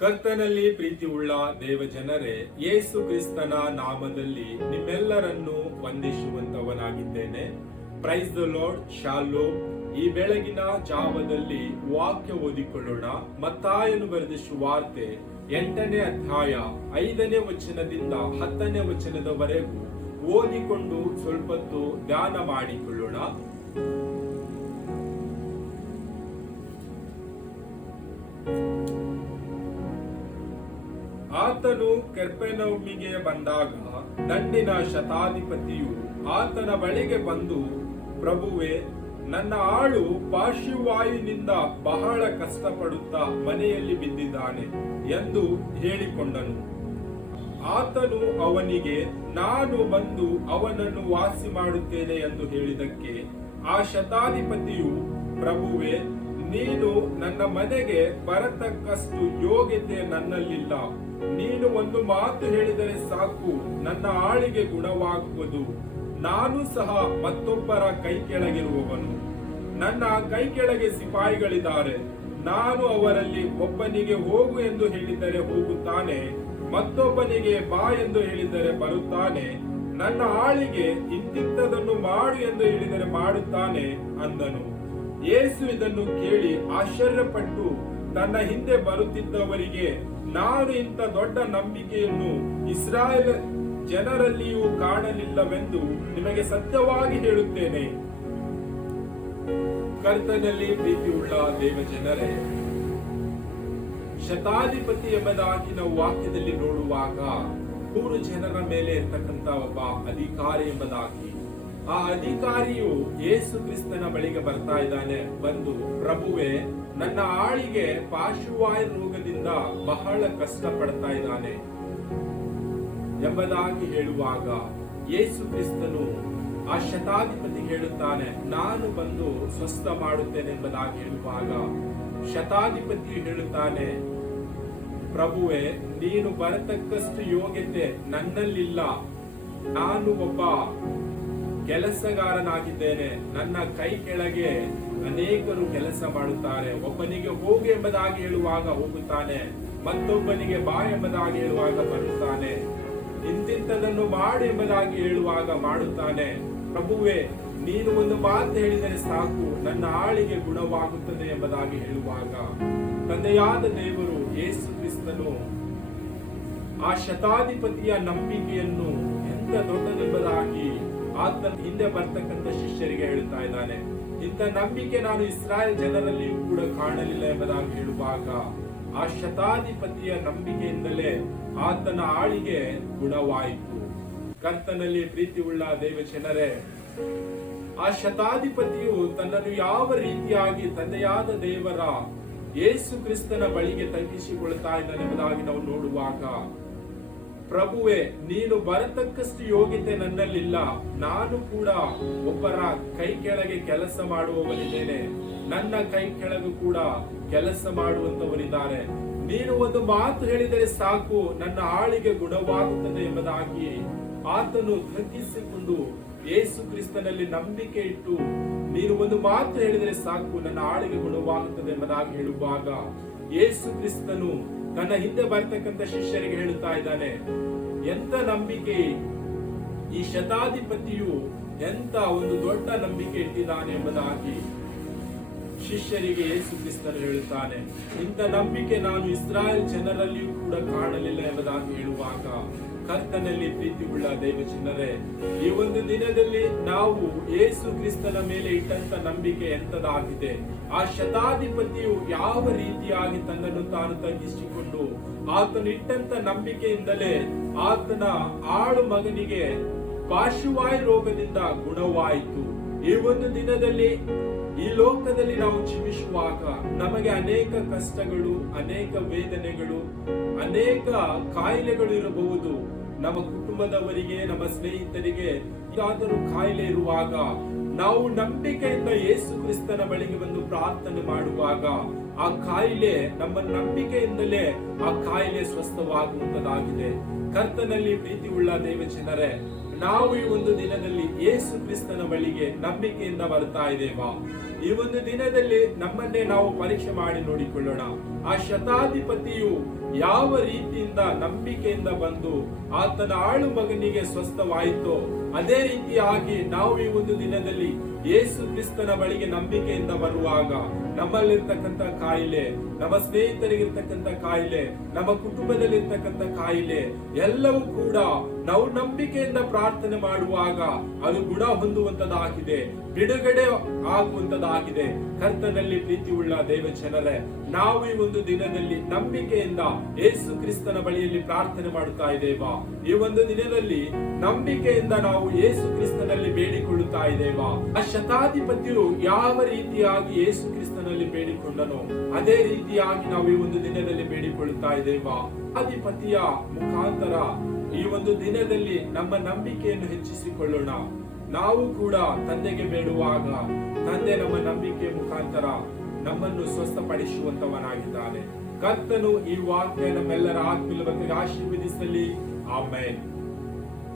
ಕರ್ತನಲ್ಲಿ ಪ್ರೀತಿ ಉಳ್ಳ ದೇವ ಜನರೇ ಯೇಸು ಕ್ರಿಸ್ತನ ನಾಮದಲ್ಲಿ ನಿಮ್ಮೆಲ್ಲರನ್ನು ವಂದಿಸುವಂತವನಾಗಿದ್ದೇನೆ. ಪ್ರೈಸ್ ದ ಲಾರ್ಡ್ ಶಾಲೋ ಈ ಬೆಳಗಿನ ಜಾವದಲ್ಲಿ ವಾಕ್ಯ ಓದಿಕೊಳ್ಳೋಣ. ಮತ್ತಾಯನು ಬರೆದ ಸುವಾರ್ತೆ ಎಂಟನೇ ಅಧ್ಯಾಯ ಐದನೇ ವಚನದಿಂದ ಹತ್ತನೇ ವಚನದವರೆಗೂ ಓದಿಕೊಂಡು ಸ್ವಲ್ಪತ್ತು ಧ್ಯಾನ ಮಾಡಿಕೊಳ್ಳೋಣ. ಆತನು ಕೆರ್ಪೆನೌಮಿಗೆ ಬಂದಾಗ ದಂಡಿನ ಶತಾಧಿಪತಿಯು ಆತನ ಬಳಿಗೆ ಬಂದು, ಪ್ರಭುವೆ, ನನ್ನ ಆಳು ಪಾರ್ಶ್ವವಾಯುನಿಂದ ಬಹಳ ಕಷ್ಟಪಡುತ್ತಾ ಮನೆಯಲ್ಲಿ ಬಿದ್ದಿದ್ದಾನೆ ಎಂದು ಹೇಳಿಕೊಂಡನು. ಆತನು ಅವನಿಗೆ, ನಾನು ಬಂದು ಅವನನ್ನು ವಾಸಿ ಮಾಡುತ್ತೇನೆ ಎಂದು ಹೇಳಿದಕ್ಕೆ ಆ ಶತಾಧಿಪತಿಯು, ಪ್ರಭುವೆ ನೀನು ನನ್ನ ಮನೆಗೆ ಬರತಕ್ಕಷ್ಟು ಯೋಗ್ಯತೆ ನನ್ನಲ್ಲಿಲ್ಲ. ನೀನು ಒಂದು ಮಾತು ಹೇಳಿದರೆ ಸಾಕು, ನನ್ನ ಆಳಿಗೆ ಗುಣವಾಗುವುದು. ನಾನು ಸಹ ಮತ್ತೊಬ್ಬರ ಕೈ ಕೆಳಗಿರುವವನು ನನ್ನ ಕೈ ಕೆಳಗೆ ಸಿಪಾಯಿಗಳಿದ್ದಾರೆ. ನಾನು ಅವರಲ್ಲಿ ಒಬ್ಬನಿಗೆ ಹೋಗು ಎಂದು ಹೇಳಿದರೆ ಹೋಗುತ್ತಾನೆ, ಮತ್ತೊಬ್ಬನಿಗೆ ಬಾ ಎಂದು ಹೇಳಿದರೆ ಬರುತ್ತಾನೆ. ನನ್ನ ಆಳಿಗೆ ಇಂತಿಂತದನ್ನು ಮಾಡು ಎಂದು ಹೇಳಿದರೆ ಮಾಡುತ್ತಾನೆ ಅಂದನು. ಯೇಸು ಇದನ್ನು ಕೇಳಿ ಆಶ್ಚರ್ಯಪಟ್ಟು ತನ್ನ ಹಿಂದೆ ಬರುತ್ತಿದ್ದವರಿಗೆ, ನಾನು ಇಂಥ ದೊಡ್ಡ ನಂಬಿಕೆಯನ್ನು ಇಸ್ರಾಯೇಲ್ ಜನರಲ್ಲಿಯೂ ಕಾಣಲಿಲ್ಲವೆಂದು ನಿಮಗೆ ಸತ್ಯವಾಗಿ ಹೇಳುತ್ತೇನೆ. ಕರ್ತನಲ್ಲಿ ಪ್ರೀತಿಯುಳ್ಳ ದೇವ ಜನರೇ ಶತಾಧಿಪತಿ ಎಂಬುದಾಗಿ ನಾವು ವಾಕ್ಯದಲ್ಲಿ ನೋಡುವಾಗ ಮೂರು ಜನರ ಮೇಲೆ ಇರ್ತಕ್ಕಂಥ ಒಬ್ಬ ಅಧಿಕಾರಿ ಎಂಬುದಾಗಿ ಆ ಅಧಿಕಾರಿಯು ಯೇಸು ಕ್ರಿಸ್ತನ ಬಳಿಗೆ ಬರ್ತಾ ಇದ್ದಾನೆ. ಬಂದು, ಪ್ರಭುವೆ, ನನ್ನ ಆಳಿಗೆ ಪಾರ್ಶ್ವವಾಯು ರೋಗದಿಂದ ಬಹಳ ಕಷ್ಟ ಪಡ್ತಾ ಇದ್ದಾನೆ. ಎಂಬುದಾಗಿ ಹೇಳುವಾಗ ಯೇಸು ಕ್ರಿಸ್ತನು ಆ ಶತಾಧಿಪತಿ ಹೇಳುತ್ತಾನೆ, ನಾನು ಬಂದು ಸ್ವಸ್ಥ ಮಾಡುತ್ತೇನೆ ಎಂಬುದಾಗಿ ಹೇಳುವಾಗ ಶತಾಧಿಪತಿಯು ಹೇಳುತ್ತಾನೆ, ಪ್ರಭುವೆ, ನೀನು ಬರತಕ್ಕಷ್ಟು ಯೋಗ್ಯತೆ ನನ್ನಲ್ಲಿಲ್ಲ. ನಾನು ಒಬ್ಬ ಕೆಲಸಗಾರನಾಗಿದ್ದೇನೆ. ನನ್ನ ಕೈ ಕೆಳಗೆ ಅನೇಕರು ಕೆಲಸ ಮಾಡುತ್ತಾರೆ. ಒಬ್ಬನಿಗೆ ಹೋಗು ಎಂಬುದಾಗಿ ಹೇಳುವಾಗ ಹೋಗುತ್ತಾನೆ. ಮತ್ತೊಬ್ಬನಿಗೆ ಬಾ ಎಂಬುದಾಗಿ ಹೇಳುವಾಗ ಬರುತ್ತಾನೆ. ಇಂತಿಂತದನ್ನು ಮಾಡು ಎಂಬುದಾಗಿ ಹೇಳುವಾಗ ಮಾಡುತ್ತಾನೆ. ಪ್ರಭುವೆ, ನೀನು ಒಂದು ಮಾತು ಹೇಳಿದರೆ ಸಾಕು. ನನ್ನ ಆಳಿಗೆ ಗುಣವಾಗುತ್ತದೆ ಎಂಬುದಾಗಿ ಹೇಳುವಾಗ. ತಂದೆಯಾದ ದೇವರು ಯೇಸು ಕ್ರಿಸ್ತನು ಆ ಶತಾಧಿಪತಿಯ ನಂಬಿಕೆಯನ್ನು ಎಂತ ದೊಡ್ಡದೆಂಬುದಾಗಿ ಆತನ ಹಿಂದೆ ಬರ್ತಕ್ಕಂಥ ಶಿಷ್ಯರಿಗೆ ಹೇಳುತ್ತಾ ಇದ್ದಾನೆ, ಇಂಥ ನಂಬಿಕೆ ನಾನು ಇಸ್ರಾಯೇಲ್ ಜನರಲ್ಲಿಯೂ ಕೂಡ ಕಾಣಲಿಲ್ಲ ಎಂಬುದಾಗಿ ಹೇಳುವಾಗ ಆ ಶತಾಧಿಪತಿಯ ನಂಬಿಕೆಯಿಂದಲೇ ಆತನ ಆಳಿಗೆ ಗುಣವಾಯಿತು. ಕರ್ತನಲ್ಲಿ ಪ್ರೀತಿ ಉಳ್ಳ ದೇವ ಜನರೇ ಆ ಶತಾಧಿಪತಿಯು ತನ್ನನ್ನು ಯಾವ ರೀತಿಯಾಗಿ ತಂದೆಯಾದ ದೇವರ ಯೇಸು ಕ್ರಿಸ್ತನ ಬಳಿಗೆ ತಗ್ಗಿಸಿಕೊಳ್ತಾ ಇದ್ದಾನೆ ಎಂಬುದಾಗಿ ನಾವು ನೋಡುವಾಗ ಪ್ರಭುವೆ, ನೀನು ಬರತಕ್ಕಷ್ಟು ಯೋಗ್ಯತೆ ನನ್ನಲ್ಲಿಲ್ಲ. ನಾನು ಕೂಡ ಒಬ್ಬರ ಕೈ ಕೆಳಗೆ ಕೆಲಸ ಮಾಡುವವನಿದ್ದೇನೆ. ನನ್ನ ಕೈ ಕೆಳಗೂ ಕೂಡ ಕೆಲಸ ಮಾಡುವಂತವರಿದ್ದಾರೆ ನೀನು ಒಂದು ಮಾತು ಹೇಳಿದರೆ ಸಾಕು, ನನ್ನ ಆಳಿಗೆ ಗುಣವಾಗುತ್ತದೆ ಎಂಬುದಾಗಿ ಆತನು ತಗ್ಗಿಸಿಕೊಂಡು ಯೇಸು ಕ್ರಿಸ್ತನಲ್ಲಿ ನಂಬಿಕೆ ಇಟ್ಟು ನೀನು ಒಂದು ಮಾತು ಹೇಳಿದರೆ ಸಾಕು, ನನ್ನ ಆಳಿಗೆ ಗುಣವಾಗುತ್ತದೆ ಎಂಬುದಾಗಿ ಹೇಳುವಾಗ ಯೇಸು ಕ್ರಿಸ್ತನು ತನ್ನ ಹಿಂದೆ ಬರ್ತಕ್ಕಂಥ ಶಿಷ್ಯರಿಗೆ ಹೇಳುತ್ತಾ ಇದ್ದಾನೆ ಎಂತ ನಂಬಿಕೆ ಈ ಶತಾಧಿಪತಿಯು ಎಂತ ಒಂದು ದೊಡ್ಡ ನಂಬಿಕೆ ಇಟ್ಟಿದ್ದಾನೆ ಎಂಬುದಾಗಿ ಶಿಷ್ಯರಿಗೆ ಯೇಸು ಕ್ರಿಸ್ತನು ಹೇಳುತ್ತಾನೆ, ಇಂಥ ನಂಬಿಕೆ ನಾನು ಇಸ್ರಾಯೇಲ್ ಜನರಲ್ಲಿಯೂ ಕೂಡ ಕಾಣಲಿಲ್ಲ ಎಂಬುದಾಗಿ ಹೇಳುವಾಗ ಕರ್ತನಲ್ಲಿ ಪ್ರೀತಿ ಉಳ್ಳ ದೈವ ಚಿನ್ನರೇ ಈ ಒಂದು ದಿನದಲ್ಲಿ ನಾವು ಯೇಸು ಕ್ರಿಸ್ತನ ಮೇಲೆ ಇಟ್ಟಂತ ನಂಬಿಕೆ ಎಂತದಾಗಿದೆ ಆ ಶತಾಧಿಪತಿಯು ಯಾವ ರೀತಿಯಾಗಿ ತನ್ನನ್ನು ತಾನು ತಗ್ಗಿಸಿಕೊಂಡು ಆತನು ಇಟ್ಟಂತ ನಂಬಿಕೆಯಿಂದಲೇ ಆತನ ಆಳು ಮಗನಿಗೆ ಪಾರ್ಶ್ವಾಯು ರೋಗದಿಂದ ಗುಣವಾಯಿತು. ಈ ಒಂದು ದಿನದಲ್ಲಿ ಈ ಲೋಕದಲ್ಲಿ ನಾವು ಜೀವಿಸುವಾಗ ನಮಗೆ ಅನೇಕ ಕಷ್ಟಗಳು, ಅನೇಕ ವೇದನೆಗಳು, ಅನೇಕ ಕಾಯಿಲೆಗಳು ಇರಬಹುದು. ನಮ್ಮ ಕುಟುಂಬದವರಿಗೆ, ನಮ್ಮ ಸ್ನೇಹಿತರಿಗೆ ಯಾವ್ದಾದರೂ ಕಾಯಿಲೆ ಇರುವಾಗ ನಾವು ನಂಬಿಕೆಯಿಂದ ಯೇಸು ಕ್ರಿಸ್ತನ ಬಳಿಗೆ ಬಂದು ಪ್ರಾರ್ಥನೆ ಮಾಡುವಾಗ ಆ ಕಾಯಿಲೆ ನಮ್ಮ ನಂಬಿಕೆಯಿಂದಲೇ ಆ ಕಾಯಿಲೆ ಸ್ವಸ್ಥವಾಗುವಂತದಾಗಿದೆ. ಕರ್ತನಲ್ಲಿ ಪ್ರೀತಿ ಉಳ್ಳ ದೇವ ಜನರೇ ನಾವು ಈ ಒಂದು ದಿನದಲ್ಲಿ ಯೇಸು ಕ್ರಿಸ್ತನ ಬಳಿಗೆ ನಂಬಿಕೆಯಿಂದ ಬರ್ತಾ ಇದ್ದೇವಾ? ಈ ಒಂದು ದಿನದಲ್ಲಿ ನಮ್ಮನ್ನೇ ನಾವು ಪರೀಕ್ಷೆ ಮಾಡಿ ನೋಡಿಕೊಳ್ಳೋಣ. ಆ ಶತಾಧಿಪತಿಯು ಯಾವ ರೀತಿಯಿಂದ ನಂಬಿಕೆಯಿಂದ ಬಂದು ಆತನ ಆಳು ಮಗನಿಗೆ ಸ್ವಸ್ಥವಾಯಿತೋ, ಅದೇ ರೀತಿಯಾಗಿ ನಾವು ಈ ಒಂದು ದಿನದಲ್ಲಿ ಯೇಸು ಕ್ರಿಸ್ತನ ಬಳಿಗೆ ನಂಬಿಕೆಯಿಂದ ಬರುವಾಗ ನಮ್ಮಲ್ಲಿರ್ತಕ್ಕಂಥ ಕಾಯಿಲೆ, ನಮ್ಮ ಸ್ನೇಹಿತರಿಗಿರ್ತಕ್ಕಂಥ ಕಾಯಿಲೆ, ನಮ್ಮ ಕುಟುಂಬದಲ್ಲಿರ್ತಕ್ಕಂಥ ಕಾಯಿಲೆ, ಎಲ್ಲವೂ ಕೂಡ ನಾವು ನಂಬಿಕೆಯಿಂದ ಪ್ರಾರ್ಥನೆ ಮಾಡುವಾಗ ಅದು ಗುಣ ಹೊಂದುವಂತದಾಗಿದೆ ಬಿಡುಗಡೆ ಆಗುವಂತದಾಗಿದೆ ಕರ್ತನಲ್ಲಿ ಪ್ರೀತಿಯುಳ್ಳ ದೇವ ಜನರೇ ನಾವು ಈ ಒಂದು ದಿನದಲ್ಲಿ ನಂಬಿಕೆಯಿಂದ ಏಸು ಕ್ರಿಸ್ತನ ಬಳಿಯಲ್ಲಿ ಪ್ರಾರ್ಥನೆ ಮಾಡುತ್ತಾ ಇದ್ದೇವಾ? ಈ ಒಂದು ದಿನದಲ್ಲಿ ನಂಬಿಕೆಯಿಂದ ನಾವು ಏಸು ಕ್ರಿಸ್ತನಲ್ಲಿ ಬೇಡಿಕೊಳ್ಳುತ್ತಾ ಇದ್ದೇವಾ? ಆ ಶತಾಧಿಪತಿಯು ಯಾವ ರೀತಿಯಾಗಿ ಏಸು ಕ್ರಿಸ್ತನಲ್ಲಿ ಬೇಡಿಕೊಂಡನೋ, ಅದೇ ರೀತಿಯಾಗಿ ನಾವು ಈ ಒಂದು ದಿನದಲ್ಲಿ ಬೇಡಿಕೊಳ್ಳುತ್ತಾ ಇದ್ದೇವಾ? ಅಧಿಪತಿಯ ಮುಖಾಂತರ ಈ ಒಂದು ದಿನದಲ್ಲಿ ನಮ್ಮ ನಂಬಿಕೆಯನ್ನು ಹೆಚ್ಚಿಸಿಕೊಳ್ಳೋಣ. ನಾವು ಕೂಡ ತಂದೆಗೆ ಬೇಡುವಾಗ ತಂದೆ ನಮ್ಮ ನಂಬಿಕೆ ಮುಖಾಂತರ ನಮ್ಮನ್ನು ಸ್ವಸ್ಥಪಡಿಸುವಂತವನಾಗಿದ್ದಾನೆ. ಕರ್ತನು ಈ ವಾಕ್ಯ ನಮ್ಮೆಲ್ಲರ ಆತ್ಮೀಯ ಬಗ್ಗೆ ಆಶೀರ್ವದಿಸಲಿ. ಆಮೇನ್.